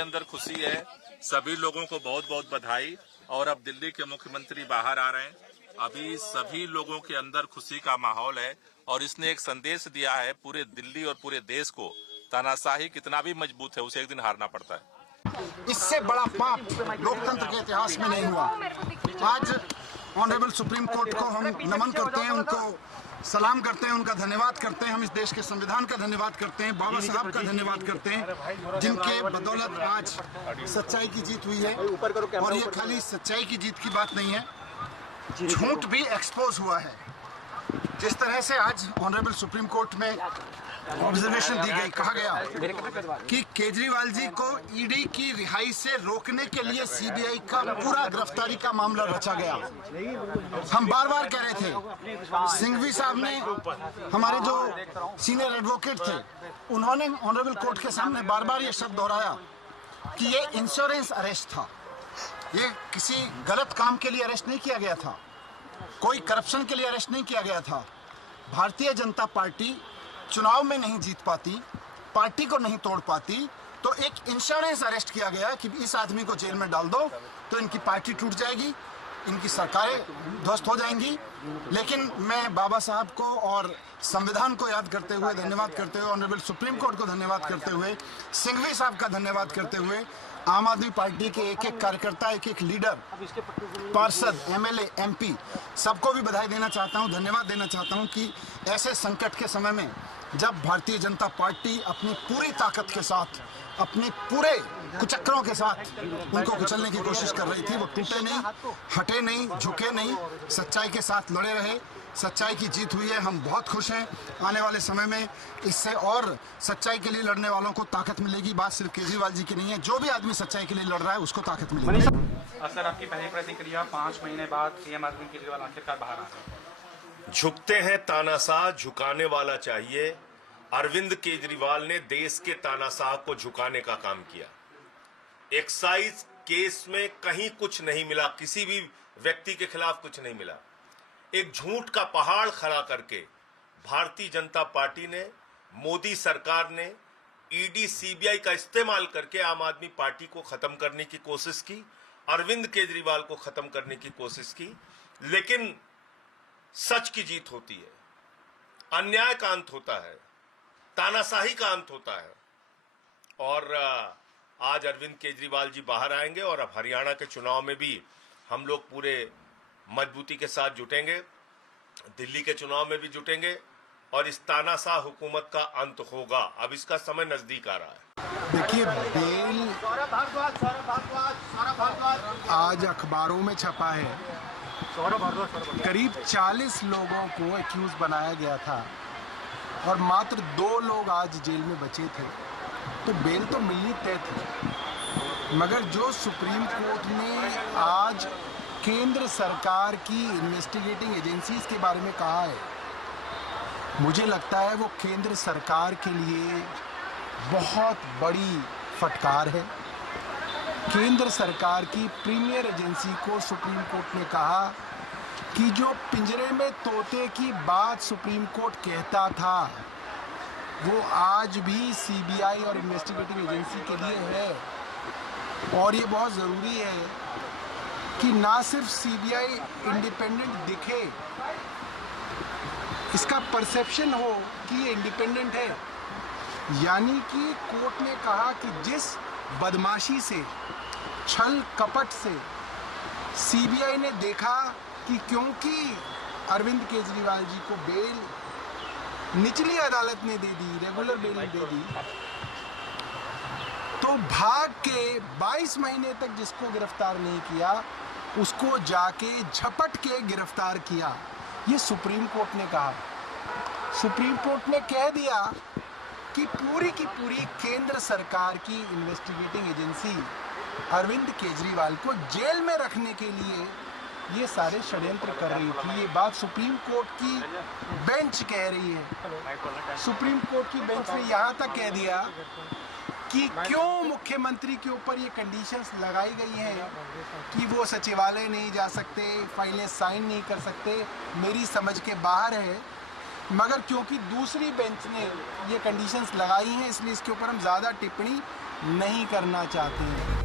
अंदर खुशी है। सभी लोगों को बहुत बहुत बधाई। और अब दिल्ली के मुख्यमंत्री बाहर आ रहे हैं। अभी सभी लोगों के अंदर खुशी का माहौल है और इसने एक संदेश दिया है पूरे दिल्ली और पूरे देश को, तानाशाही कितना भी मजबूत है उसे एक दिन हारना पड़ता है। इससे बड़ा पाप लोकतंत्र के इतिहास में नहीं हुआ। आज ऑनरेबल सुप्रीम कोर्ट को हम नमन करते हैं, उनको सलाम करते हैं, उनका धन्यवाद करते हैं। हम इस देश के संविधान का धन्यवाद करते हैं, बाबा साहब का धन्यवाद करते हैं, जिनके बदौलत आज सच्चाई की जीत हुई है। और ये खाली सच्चाई की जीत की बात नहीं है, झूठ भी एक्सपोज हुआ है। जिस तरह से आज ऑनरेबल सुप्रीम कोर्ट में ऑब्जर्वेशन दी गई, कहा गया कि केजरीवाल जी को ईडी की रिहाई से रोकने के लिए सीबीआई का पूरा गिरफ्तारी का मामला रचा गया। हम बार बार कह रहे थे, सिंघवी साहब ने, हमारे जो सीनियर एडवोकेट थे, उन्होंने ऑनरेबल कोर्ट के सामने बार बार ये शब्द दोहराया कि ये इंश्योरेंस अरेस्ट था, ये किसी गलत काम के लिए अरेस्ट नहीं किया गया था, कोई करप्शन के लिए अरेस्ट नहीं किया गया था। भारतीय जनता पार्टी चुनाव में नहीं जीत पाती, पार्टी को नहीं तोड़ पाती, तो एक इंश्योरेंस अरेस्ट किया गया कि इस आदमी को जेल में डाल दो तो इनकी पार्टी टूट जाएगी, इनकी सरकारें ध्वस्त हो जाएंगी। लेकिन मैं बाबा साहब को और संविधान को याद करते हुए, धन्यवाद करते हुए, ऑनरेबल सुप्रीम कोर्ट को धन्यवाद करते हुए, सिंघवी साहब का धन्यवाद करते हुए, आम आदमी पार्टी के एक एक कार्यकर्ता, एक एक लीडर, पार्षद, एमएलए, एमपी, सबको भी बधाई देना चाहता हूं, धन्यवाद देना चाहता हूं कि ऐसे संकट के समय में जब भारतीय जनता पार्टी अपनी पूरी ताकत के साथ, अपने पूरे कुचक्रों के साथ उनको कुचलने की कोशिश कर रही थी, वो टूटे नहीं, हटे नहीं, झुके नहीं, सच्चाई के साथ लड़े रहे। सच्चाई की जीत हुई है, हम बहुत खुश हैं। आने वाले समय में इससे और सच्चाई के लिए लड़ने वालों को ताकत मिलेगी। बात सिर्फ केजरीवाल जी की नहीं है, जो भी आदमी सच्चाई के लिए लड़ रहा है उसको ताकत मिलेगी। सर, आपकी पहली प्रतिक्रिया, 5 महीने बाद सीएम अरविंद केजरीवाल आखिरकार बाहर आ गए। झुकते हैं तानाशाह, झुकाने वाला चाहिए। अरविंद केजरीवाल ने देश के तानाशाह को झुकाने का काम किया। एक्साइज केस में कहीं कुछ नहीं मिला, किसी भी व्यक्ति के खिलाफ कुछ नहीं मिला। एक झूठ का पहाड़ खड़ा करके भारतीय जनता पार्टी ने, मोदी सरकार ने ईडी सीबीआई का इस्तेमाल करके आम आदमी पार्टी को खत्म करने की कोशिश की, अरविंद केजरीवाल को खत्म करने की कोशिश की। लेकिन सच की जीत होती है, अन्याय का अंत होता है, तानाशाही का अंत होता है। और आज अरविंद केजरीवाल जी बाहर आएंगे और अब हरियाणा के चुनाव में भी हम लोग पूरे मजबूती के साथ जुटेंगे, दिल्ली के चुनाव में भी जुटेंगे और इस तानाशाह हुकूमत का अंत होगा। अब इसका समय नजदीक आ रहा है। देखिए, बेल आज अखबारों में छपा है, करीब 40 लोगों को एक्यूज बनाया गया था और मात्र 2 लोग आज जेल में बचे थे, तो बेल तो मिलनी तय थी। मगर जो सुप्रीम कोर्ट ने आज केंद्र सरकार की इन्वेस्टिगेटिंग एजेंसीज के बारे में कहा है, मुझे लगता है वो केंद्र सरकार के लिए बहुत बड़ी फटकार है। केंद्र सरकार की प्रीमियर एजेंसी को सुप्रीम कोर्ट ने कहा कि जो पिंजरे में तोते की बात सुप्रीम कोर्ट कहता था, वो आज भी सीबीआई और इन्वेस्टिगेटिंग एजेंसी के लिए है। और ये बहुत ज़रूरी है कि ना सिर्फ सीबीआई इंडिपेंडेंट दिखे, इसका परसेप्शन हो कि ये इंडिपेंडेंट है। यानी कि कोर्ट ने कहा कि जिस बदमाशी से, छल कपट से सीबीआई ने देखा कि क्योंकि अरविंद केजरीवाल जी को बेल निचली अदालत ने दे दी, रेगुलर बेल दे दी, तो भाग के 22 महीने तक जिसको गिरफ्तार नहीं किया उसको जाके झपट के गिरफ्तार किया। ये सुप्रीम कोर्ट ने कहा। सुप्रीम कोर्ट ने कह दिया कि पूरी की पूरी केंद्र सरकार की इन्वेस्टिगेटिंग एजेंसी अरविंद केजरीवाल को जेल में रखने के लिए ये सारे षड्यंत्र कर रही थी। ये बात सुप्रीम कोर्ट की बेंच कह रही है। सुप्रीम कोर्ट की बेंच ने यहाँ तक कह दिया कि क्यों मुख्यमंत्री के ऊपर ये कंडीशंस लगाई गई हैं कि वो सचिवालय नहीं जा सकते, फाइलें साइन नहीं कर सकते, मेरी समझ के बाहर है। मगर क्योंकि दूसरी बेंच ने ये कंडीशंस लगाई हैं, इसलिए इसके ऊपर हम ज़्यादा टिप्पणी नहीं करना चाहते हैं।